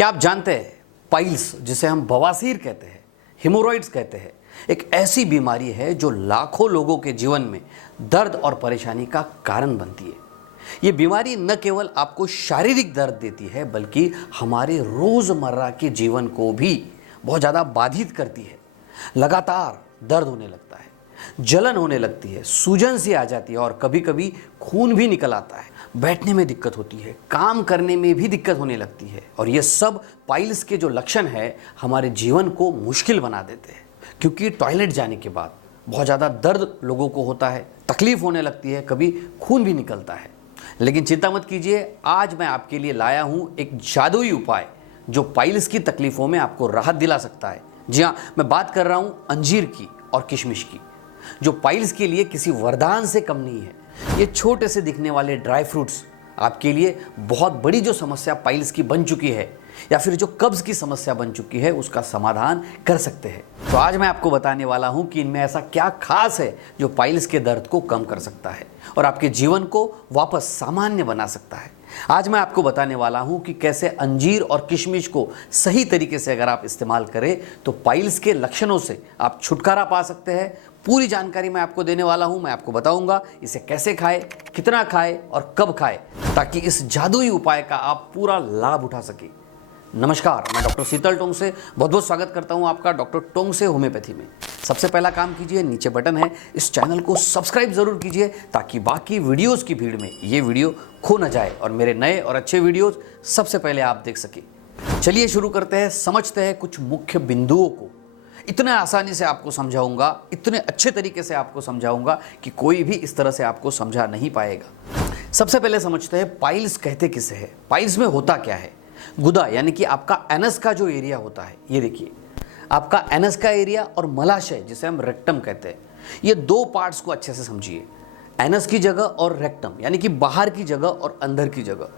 क्या आप जानते हैं पाइल्स, जिसे हम बवासीर कहते हैं, हिमोरॉइड्स कहते हैं, एक ऐसी बीमारी है जो लाखों लोगों के जीवन में दर्द और परेशानी का कारण बनती है। ये बीमारी न केवल आपको शारीरिक दर्द देती है बल्कि हमारे रोजमर्रा के जीवन को भी बहुत ज़्यादा बाधित करती है। लगातार दर्द होने लगता है, जलन होने लगती है, सूजन सी आ जाती है और कभी कभी खून भी निकल आता है। बैठने में दिक्कत होती है, काम करने में भी दिक्कत होने लगती है और ये सब पाइल्स के जो लक्षण है हमारे जीवन को मुश्किल बना देते हैं। क्योंकि टॉयलेट जाने के बाद बहुत ज़्यादा दर्द लोगों को होता है, तकलीफ होने लगती है, कभी खून भी निकलता है। लेकिन चिंता मत कीजिए, आज मैं आपके लिए लाया हूँ एक जादुई उपाय जो पाइल्स की तकलीफों में आपको राहत दिला सकता है। जी हाँ, मैं बात कर रहा हूँ अंजीर की और किशमिश की, जो पाइल्स के लिए किसी वरदान से कम नहीं है। ये छोटे से दिखने वाले ड्राई फ्रूट्स आपके लिए बहुत बड़ी जो समस्या पाइल्स की बन चुकी है या फिर जो कब्ज की समस्या बन चुकी है उसका समाधान कर सकते हैं। तो आज मैं आपको बताने वाला हूं कि इनमें ऐसा क्या खास है जो पाइल्स के दर्द को कम कर सकता है और आपके जीवन को वापस सामान्य बना सकता है। आज मैं आपको बताने वाला हूं कि कैसे अंजीर और किशमिश को सही तरीके से अगर आप इस्तेमाल करें तो पाइल्स के लक्षणों से आप छुटकारा पा सकते हैं। पूरी जानकारी मैं आपको देने वाला हूं। मैं आपको बताऊंगा इसे कैसे खाएं, कितना खाएं और कब खाएं, ताकि इस जादुई उपाय का आप पूरा लाभ उठा सकें। नमस्कार, मैं डॉक्टर शीतल टोंगसे बहुत बहुत स्वागत करता हूं आपका डॉक्टर टोंगसे होम्योपैथी में। सबसे पहला काम कीजिए, नीचे बटन है, इस चैनल को सब्सक्राइब जरूर कीजिए ताकि बाकी वीडियोस की भीड़ में ये वीडियो खो न जाए और मेरे नए और अच्छे वीडियोस सबसे पहले आप देख सकें। चलिए शुरू करते हैं, समझते हैं कुछ मुख्य बिंदुओं को। इतने आसानी से आपको समझाऊंगा, इतने अच्छे तरीके से आपको समझाऊंगा कि कोई भी इस तरह से आपको समझा नहीं पाएगा। सबसे पहले समझते हैं पाइल्स कहते किसे है, पाइल्स में होता क्या है। गुदा यानी कि आपका एनस का जो एरिया होता है, ये देखिए आपका एनस का एरिया और मलाशय जिसे हम रेक्टम कहते हैं, ये दो पार्ट्स को अच्छे से समझिए। एनस की जगह और रेक्टम यानी कि बाहर की जगह और अंदर की जगह,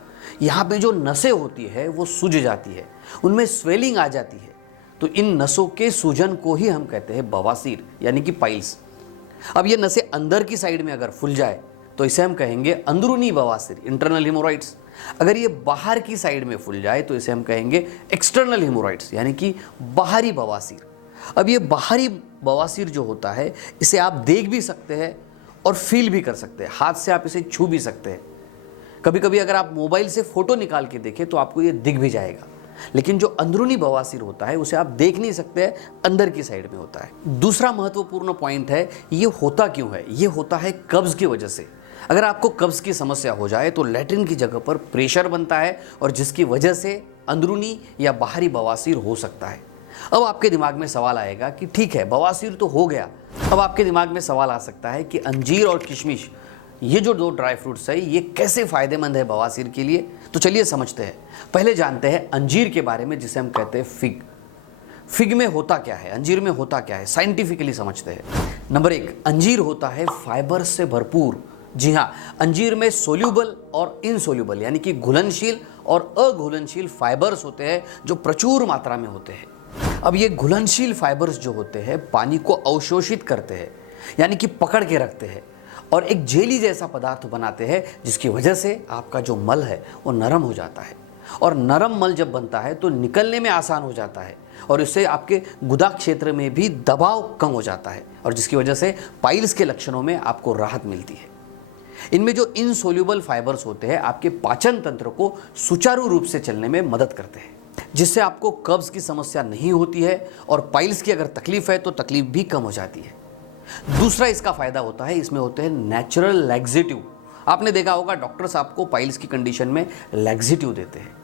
यहाँ पे जो नसें होती है वो सूज जाती है, उनमें स्वेलिंग आ जाती है। तो इन नसों के सूजन को ही हम कहते हैं बवासीर यानी कि पाइल्स। अब ये नसें अंदर की साइड में अगर फूल जाए तो इसे हम कहेंगे अंदरूनी बवासीर, इंटरनल हिमोरॉइड्स। अगर ये बाहर की साइड में फूल जाए तो इसे हम कहेंगे एक्सटर्नल हिमोरॉइड्स यानी कि बाहरी बवासीर। अब ये बाहरी बवासीर जो होता है इसे आप देख भी सकते हैं और फील भी कर सकते हैं, हाथ से आप इसे छू भी सकते हैं। कभी कभी अगर आप मोबाइल से फोटो निकाल के देखें तो आपको ये दिख भी जाएगा। लेकिन जो अंदरूनी बवासीर होता है उसे आप देख नहीं सकते, अंदर की साइड में होता है। दूसरा महत्वपूर्ण पॉइंट है, ये होता क्यों है? ये होता है कब्ज की वजह से। अगर आपको कब्ज की समस्या हो जाए तो लैट्रिन की जगह पर प्रेशर बनता है और जिसकी वजह से अंदरूनी या बाहरी बवासीर हो सकता है। अब आपके दिमाग में सवाल आएगा कि ठीक है, बवासीर तो हो गया। अब आपके दिमाग में सवाल आ सकता है कि अंजीर और किशमिश, ये जो दो ड्राई फ्रूट्स है, ये कैसे फायदेमंद है बवासीर के लिए। तो चलिए समझते हैं। पहले जानते हैं अंजीर के बारे में, जिसे हम कहते हैं फिग। फिग में होता क्या है, अंजीर में होता क्या है, साइंटिफिकली समझते हैं। नंबर 1, अंजीर होता है फाइबर से भरपूर। जी हाँ, अंजीर में सोल्यूबल और इनसोल्यूबल यानी कि घुलनशील और अघुलनशील फाइबर्स होते हैं जो प्रचुर मात्रा में होते हैं। अब ये घुलनशील फाइबर्स जो होते हैं पानी को अवशोषित करते हैं यानी कि पकड़ के रखते हैं और एक जेली जैसा पदार्थ बनाते हैं, जिसकी वजह से आपका जो मल है वो नरम हो जाता है। और नरम मल जब बनता है तो निकलने में आसान हो जाता है और इससे आपके गुदा क्षेत्र में भी दबाव कम हो जाता है और जिसकी वजह से पाइल्स के लक्षणों में आपको राहत मिलती है। इनमें जो इनसोल्यूबल फाइबर्स होते हैं आपके पाचन तंत्र को सुचारू रूप से चलने में मदद करते हैं, जिससे आपको कब्ज की समस्या नहीं होती है और पाइल्स की अगर तकलीफ है तो तकलीफ भी कम हो जाती है। दूसरा इसका फायदा होता है, इसमें होते हैं नेचुरल लैक्सेटिव। आपने देखा होगा डॉक्टर्स आपको पाइल्स की कंडीशन में लैक्सेटिव देते हैं,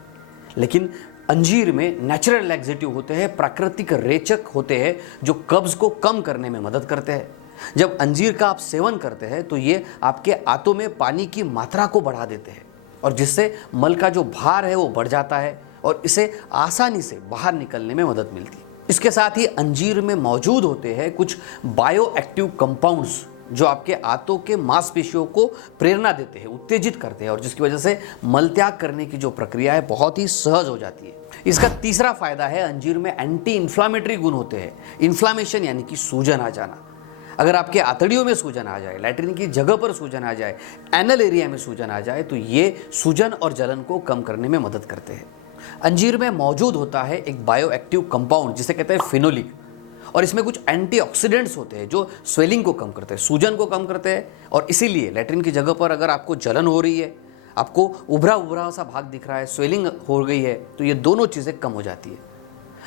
लेकिन अंजीर में नेचुरल लैक्सेटिव होते हैं, प्राकृतिक रेचक होते हैं जो कब्ज को कम करने में मदद करते हैं। जब अंजीर का आप सेवन करते हैं तो ये आपके आंतों में पानी की मात्रा को बढ़ा देते हैं और जिससे मल का जो भार है वो बढ़ जाता है और इसे आसानी से बाहर निकलने में मदद मिलती है। इसके साथ ही अंजीर में मौजूद होते हैं कुछ बायो एक्टिव कंपाउंड्स जो आपके आंतों के मांसपेशियों को प्रेरणा देते हैं, उत्तेजित करते हैं और जिसकी वजह से मल त्याग करने की जो प्रक्रिया है बहुत ही सहज हो जाती है। इसका तीसरा फायदा है, अंजीर में एंटी इन्फ्लामेटरी गुण होते हैं। इन्फ्लामेशन यानी कि सूजन आ जाना। अगर आपके आंतड़ियों में सूजन आ जाए, लैट्रिन की जगह पर सूजन आ जाए, एनल एरिया में सूजन आ जाए तो ये सूजन और जलन को कम करने में मदद करते हैं। अंजीर में मौजूद होता है एक बायो एक्टिव कंपाउंड जिसे कहते हैं फिनोलिक, और इसमें कुछ एंटीऑक्सीडेंट्स होते हैं जो स्वेलिंग को कम करते हैं, सूजन को कम करते हैं, और इसीलिए लैट्रिन की जगह पर अगर आपको जलन हो रही है, आपको उभरा उभरा सा भाग दिख रहा है, स्वेलिंग हो गई है, तो ये दोनों चीज़ें कम हो जाती है।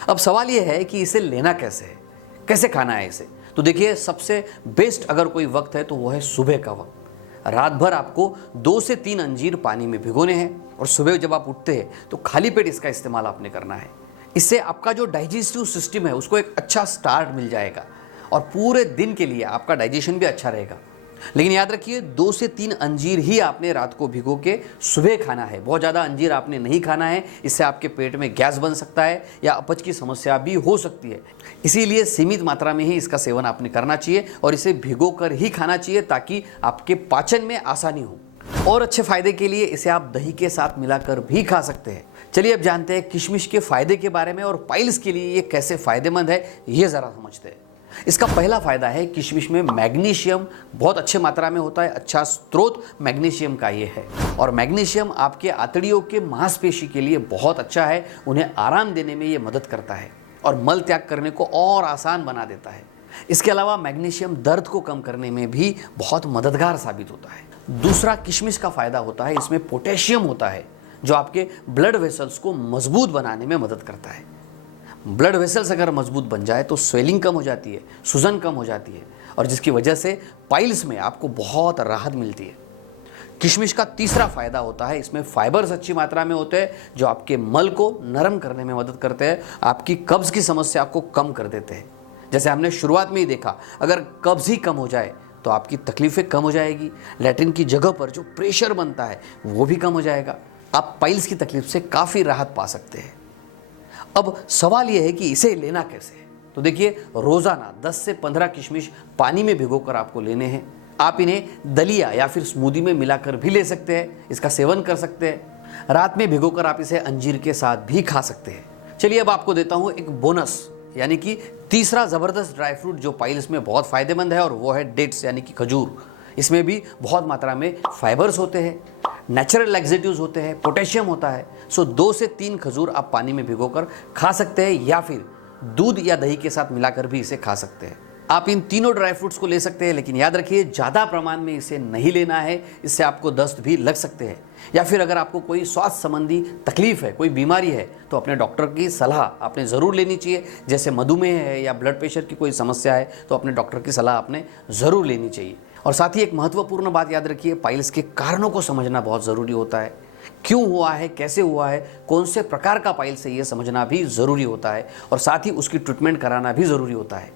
अब सवाल ये है कि इसे लेना कैसे है, कैसे खाना है इसे। तो देखिए, सबसे बेस्ट अगर कोई वक्त है तो वो है सुबह का वक्त। रात भर आपको 2 से 3 अंजीर पानी में भिगोने हैं और सुबह जब आप उठते हैं तो खाली पेट इसका इस्तेमाल आपने करना है। इससे आपका जो डाइजेस्टिव सिस्टम है उसको एक अच्छा स्टार्ट मिल जाएगा और पूरे दिन के लिए आपका डाइजेशन भी अच्छा रहेगा। लेकिन याद रखिए, 2 से 3 अंजीर ही आपने रात को भिगो के सुबह खाना है। बहुत ज़्यादा अंजीर आपने नहीं खाना है, इससे आपके पेट में गैस बन सकता है या अपच की समस्या भी हो सकती है। इसीलिए सीमित मात्रा में ही इसका सेवन आपने करना चाहिए और इसे भिगो कर ही खाना चाहिए ताकि आपके पाचन में आसानी हो। और अच्छे फायदे के लिए इसे आप दही के साथ मिलाकर भी खा सकते हैं। चलिए अब जानते हैं किशमिश के फायदे के बारे में और पाइल्स के लिए ये कैसे फायदेमंद है, ये ज़रा समझते हैं। इसका पहला फायदा है, किशमिश में मैग्नीशियम बहुत अच्छे मात्रा में होता है। अच्छा स्रोत मैग्नीशियम का ये है, और मैग्नीशियम आपके आंतड़ियों के मांसपेशी के लिए बहुत अच्छा है। उन्हें आराम देने में ये मदद करता है और मल त्याग करने को और आसान बना देता है। इसके अलावा मैग्नीशियम दर्द को कम करने में भी बहुत मददगार साबित होता है। दूसरा किशमिश का फायदा होता है, इसमें पोटेशियम होता है जो आपके ब्लड वेसल्स को मजबूत बनाने में मदद करता है। ब्लड वेसल्स अगर मजबूत बन जाए तो स्वेलिंग कम हो जाती है, सूजन कम हो जाती है, और जिसकी वजह से पाइल्स में आपको बहुत राहत मिलती है। किशमिश का तीसरा फायदा होता है, इसमें फाइबर्स अच्छी मात्रा में होते हैं जो आपके मल को नरम करने में मदद करते हैं, आपकी कब्ज की समस्या को कम कर देते हैं। जैसे हमने शुरुआत में ही देखा, अगर कब्ज ही कम हो जाए तो आपकी तकलीफें कम हो जाएगी, लैट्रिन की जगह पर जो प्रेशर बनता है वो भी कम हो जाएगा, आप पाइल्स की तकलीफ से काफ़ी राहत पा सकते हैं। अब सवाल यह है कि इसे लेना कैसे है। तो देखिए, रोज़ाना 10 से 15 किशमिश पानी में भिगोकर आपको लेने हैं। आप इन्हें दलिया या फिर स्मूदी में मिलाकर भी ले सकते हैं, इसका सेवन कर सकते हैं। रात में भिगोकर आप इसे अंजीर के साथ भी खा सकते हैं। चलिए अब आपको देता हूँ एक बोनस, यानी कि तीसरा ज़बरदस्त ड्राई फ्रूट जो पाइल्स में बहुत फ़ायदेमंद है, और वो है डेट्स यानी कि खजूर। इसमें भी बहुत मात्रा में फाइबर्स होते हैं, नेचुरल लैक्सेटिव्स होते हैं, पोटेशियम होता है। सो 2 से 3 खजूर आप पानी में भिगोकर खा सकते हैं या फिर दूध या दही के साथ मिलाकर भी इसे खा सकते हैं। आप इन तीनों ड्राई फ्रूट्स को ले सकते हैं, लेकिन याद रखिए ज़्यादा प्रमाण में इसे नहीं लेना है, इससे आपको दस्त भी लग सकते हैं। या फिर अगर आपको कोई स्वास्थ्य संबंधी तकलीफ है, कोई बीमारी है, तो अपने डॉक्टर की सलाह आपने ज़रूर लेनी चाहिए। जैसे मधुमेह है या ब्लड प्रेशर की कोई समस्या है तो अपने डॉक्टर की सलाह आपने ज़रूर लेनी चाहिए। और साथ ही एक महत्वपूर्ण बात याद रखिए, पाइल्स के कारणों को समझना बहुत ज़रूरी होता है। क्यों हुआ है, कैसे हुआ है, कौन से प्रकार का पाइल्स है, ये समझना भी ज़रूरी होता है, और साथ ही उसकी ट्रीटमेंट कराना भी ज़रूरी होता है।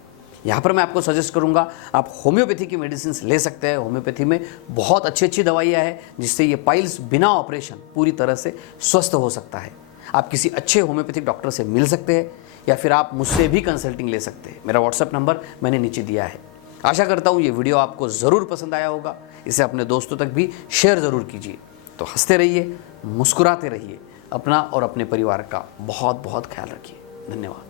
यहाँ पर मैं आपको सजेस्ट करूँगा, आप होम्योपैथी की मेडिसिन ले सकते हैं। होम्योपैथी में बहुत अच्छी दवाइयाँ हैं जिससे ये पाइल्स बिना ऑपरेशन पूरी तरह से स्वस्थ हो सकता है। आप किसी अच्छे होम्योपैथिक डॉक्टर से मिल सकते हैं या फिर आप मुझसे भी कंसल्टिंग ले सकते हैं। मेरा व्हाट्सएप नंबर मैंने नीचे दिया है। आशा करता हूँ ये वीडियो आपको ज़रूर पसंद आया होगा। इसे अपने दोस्तों तक भी शेयर ज़रूर कीजिए। तो हंसते रहिए, मुस्कुराते रहिए, अपना और अपने परिवार का बहुत बहुत ख्याल रखिए। धन्यवाद।